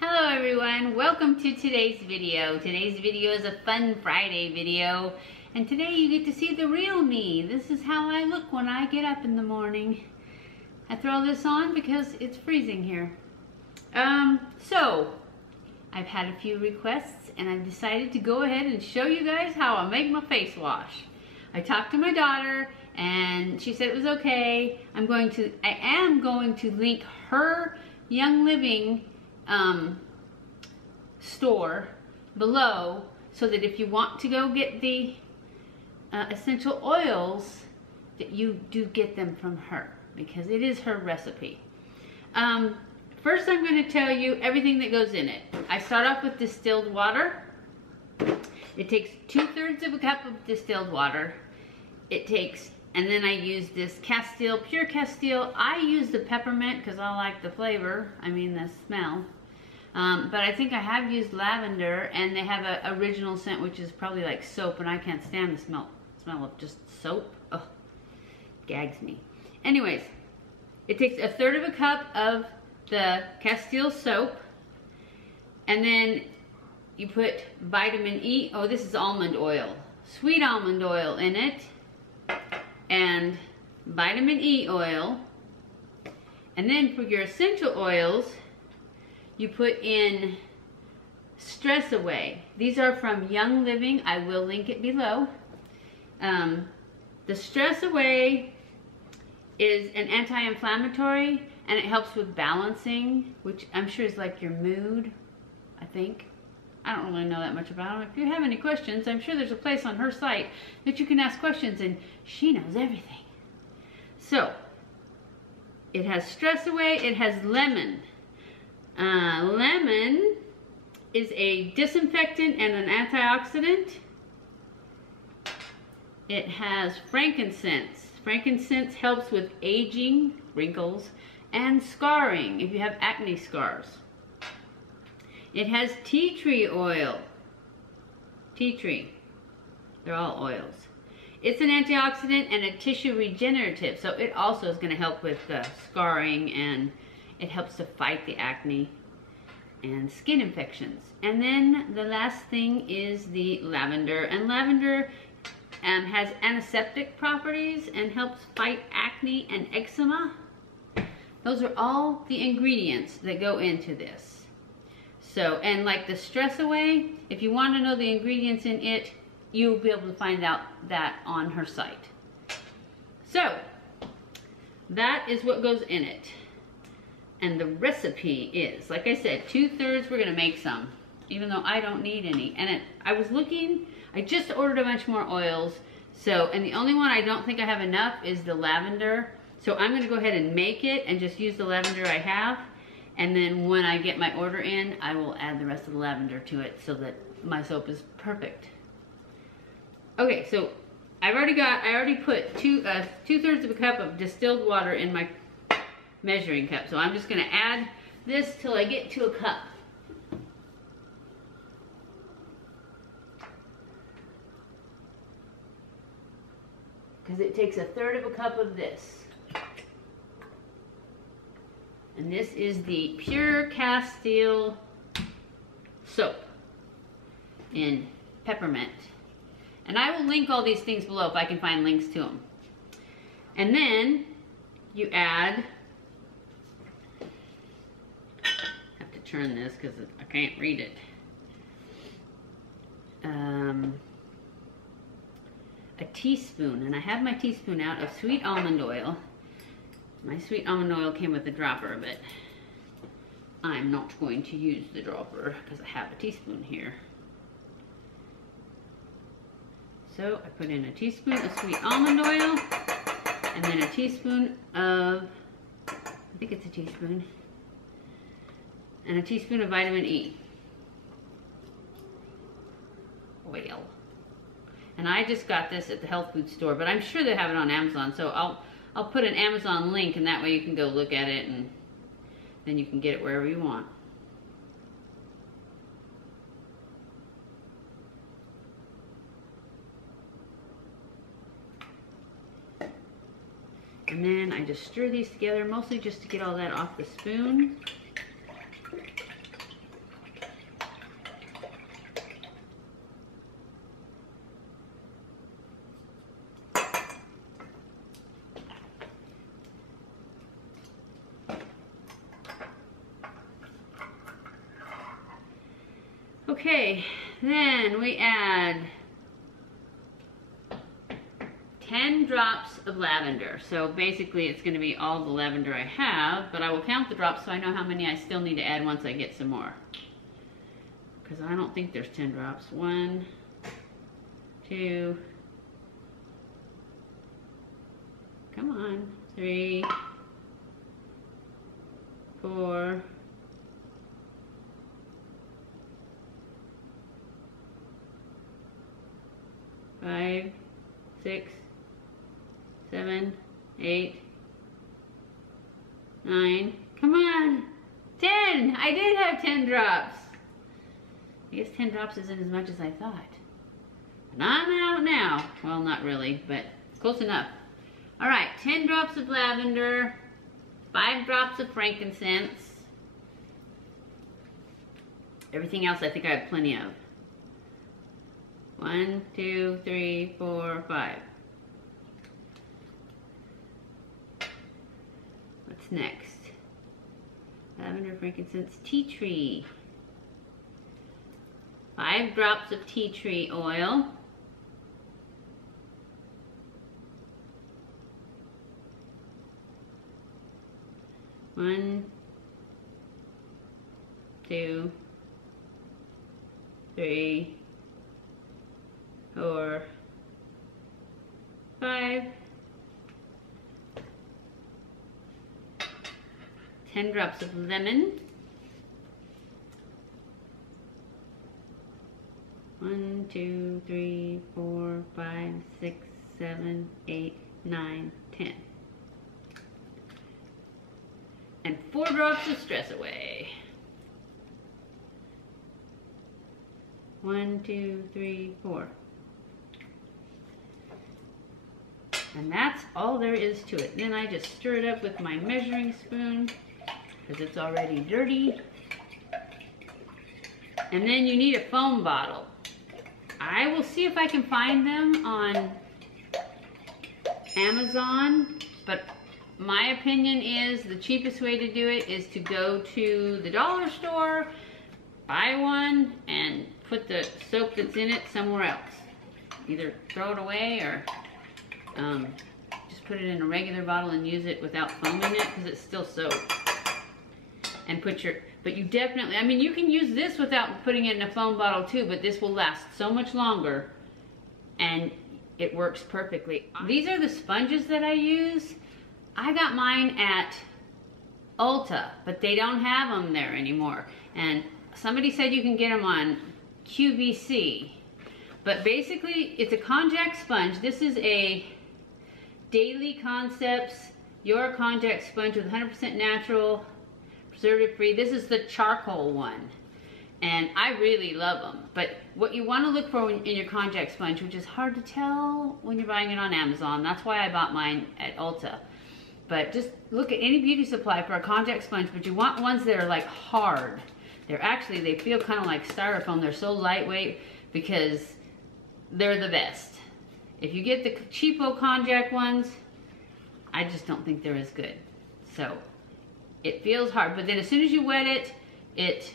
Hello everyone, welcome to today's video. Today's video is a Fun Friday video, and today you get to see the real me. This is how I look when I get up in the morning. I throw this on because it's freezing here. So I've had a few requests and I've decided to go ahead and show you guys how I make my face wash. I talked to my daughter and she said it was okay. I am going to link her Young Living store below so that if you want to go get the essential oils, that you do get them from her because it is her recipe. First I'm going to tell you everything that goes in it. I start off with distilled water. It takes 2/3 of a cup of distilled water. And then I use this Castile, pure Castile. I use the peppermint because I like the flavor, the smell. But I think I have used lavender, and they have an original scent which is probably like soap, and I can't stand the smell of just soap. Oh, gags me. Anyways, it takes 1/3 of a cup of the Castile soap, and then you put vitamin E. Oh, this is almond oil. Sweet almond oil in it, and vitamin E oil. And then for your essential oils, you put in Stress Away. These are from Young Living. I will link it below. The Stress Away is an anti-inflammatory, and it helps with balancing, which I'm sure is like your mood, I think. I don't really know that much about them. If you have any questions, I'm sure there's a place on her site that you can ask questions, and she knows everything. So, it has Stress Away, it has lemon. Lemon is a disinfectant and an antioxidant. It has frankincense. Frankincense helps with aging, wrinkles, and scarring if you have acne scars. It has tea tree oil. Tea tree. They're all oils. It's an antioxidant and a tissue regenerative, so it also is going to help with scarring, and it helps to fight the acne and skin infections. And then the last thing is the lavender. And lavender has antiseptic properties and helps fight acne and eczema. Those are all the ingredients that go into this. So, and like the Stress Away, if you want to know the ingredients in it, you'll be able to find out that on her site. So, that is what goes in it. And the recipe is, like I said, 2/3 we're going to make some, even though I don't need any. And I was looking, I just ordered a bunch more oils. So, and the only one I don't think I have enough is the lavender. So I'm going to go ahead and make it and just use the lavender I have. And then when I get my order in, I will add the rest of the lavender to it so that my soap is perfect. Okay, so I already put 2/3 of a cup of distilled water in my measuring cup. So I'm just gonna add this till I get to a cup. Because it takes 1/3 of a cup of this. And this is the pure Castile soap in peppermint. And I will link all these things below if I can find links to them. And then you add, I have to turn this because I can't read it. A teaspoon, and I have my teaspoon out of sweet almond oil. My sweet almond oil came with a dropper, but I'm not going to use the dropper because I have a teaspoon here. So I put in a teaspoon of sweet almond oil, and then a teaspoon of, I think it's a teaspoon, and a teaspoon of vitamin E oil. And I just got this at the health food store, but I'm sure they have it on Amazon, so I'll put an Amazon link, and that way you can go look at it, and then you can get it wherever you want. And then I just stir these together, mostly just to get all that off the spoon. Okay, then we add 10 drops of lavender. So basically it's going to be all the lavender I have, but I will count the drops so I know how many I still need to add once I get some more. Because I don't think there's 10 drops. 1, 2, come on, 3, 4, 5, 6, 7, 8, 9, come on, 10! I did have 10 drops. I guess 10 drops isn't as much as I thought. And I'm out now. Well, not really, but close enough. All right, 10 drops of lavender, 5 drops of frankincense. Everything else I think I have plenty of. 1, 2, 3, 4, 5. What's next? Lavender, frankincense, tea tree. 5 drops of tea tree oil. One, 2, 3, 4, 5. 10 drops of lemon. 1, 2, 3, 4, 5, 6, 7, 8, 9, 10. And 4 drops of Stress Away. 1, 2, 3, 4. And that's all there is to it. Then I just stir it up with my measuring spoon because it's already dirty. And then you need a foam bottle. I will see if I can find them on Amazon, but my opinion is the cheapest way to do it is to go to the dollar store, buy one, and put the soap that's in it somewhere else. Either throw it away or just put it in a regular bottle and use it without foaming it because it's still soap. And but you definitely, I mean, you can use this without putting it in a foam bottle too, but this will last so much longer and it works perfectly. These are the sponges that I use. I got mine at Ulta, but they don't have them there anymore. And somebody said you can get them on QVC. But basically, it's a konjac sponge. This is a Daily Concepts Your Konjac Sponge with 100% natural, preservative free. This is the charcoal one. And I really love them. But what you want to look for in your konjac sponge, which is hard to tell when you're buying it on Amazon. That's why I bought mine at Ulta. But just look at any beauty supply for a konjac sponge, but you want ones that are like hard. They feel kind of like styrofoam. They're so lightweight because they're the best. If you get the cheapo konjac ones, I just don't think they're as good. So it feels hard, but then as soon as you wet it, it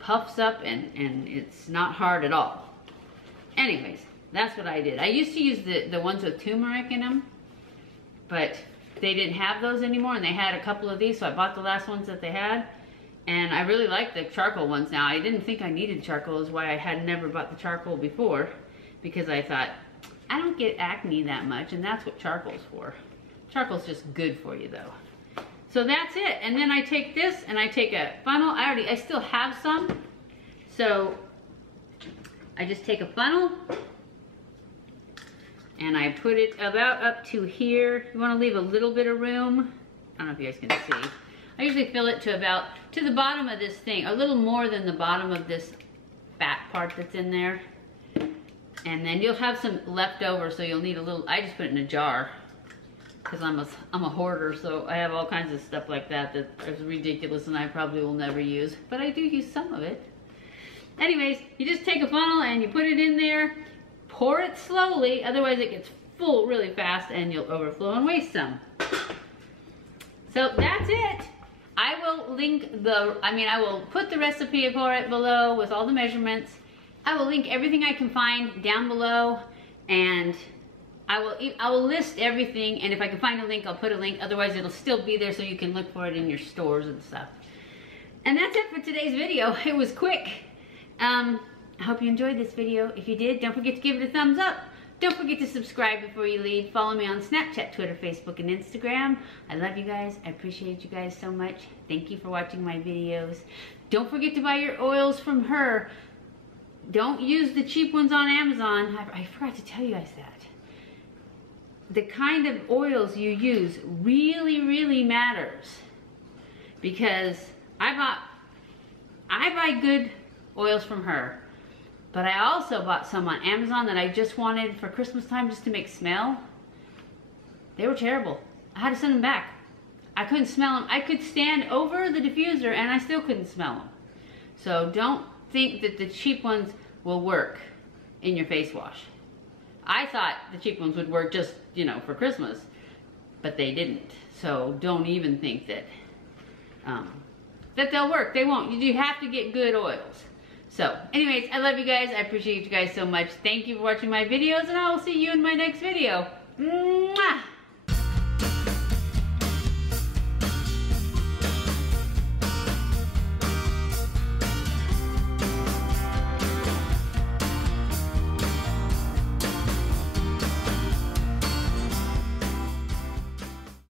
puffs up and it's not hard at all. Anyways, that's what I did. I used to use the ones with turmeric in them, but they didn't have those anymore, and they had a couple of these, so I bought the last ones that they had. And I really like the charcoal ones now. I didn't think I needed charcoal, is why I had never bought the charcoal before, because I thought, I don't get acne that much, and that's what charcoal's for. Charcoal's just good for you though. So that's it. And then I take this and I take a funnel. I still have some. So I just take a funnel and I put it about up to here. You want to leave a little bit of room. I don't know if you guys can see. I usually fill it to the bottom of this thing, a little more than the bottom of this fat part that's in there. And then you'll have some left over, so you'll need a little, I just put it in a jar because I'm a hoarder, so I have all kinds of stuff like that is ridiculous and I probably will never use, but I do use some of it. Anyways, you just take a funnel and you put it in there, pour it slowly, otherwise it gets full really fast and you'll overflow and waste some. So that's it. I will link I will put the recipe for it below with all the measurements. I will link everything I can find down below, and I will list everything, and if I can find a link, I'll put a link. Otherwise, it'll still be there so you can look for it in your stores and stuff. And that's it for today's video. It was quick. I hope you enjoyed this video. If you did, don't forget to give it a thumbs up. Don't forget to subscribe before you leave. Follow me on Snapchat, Twitter, Facebook, and Instagram. I love you guys. I appreciate you guys so much. Thank you for watching my videos. Don't forget to buy your oils from her. Don't use the cheap ones on Amazon. I forgot to tell you guys that. The kind of oils you use really, really matters, because I buy good oils from her, but I also bought some on Amazon that I just wanted for Christmas time just to make smell. They were terrible. I had to send them back. I couldn't smell them. I could stand over the diffuser and I still couldn't smell them. So don't think that the cheap ones will work in your face wash. I thought the cheap ones would work just, you know, for Christmas, but they didn't. So don't even think that that they'll work. They won't. You have to get good oils. So anyways, I love you guys. I appreciate you guys so much. Thank you for watching my videos, and I will see you in my next video. Mwah!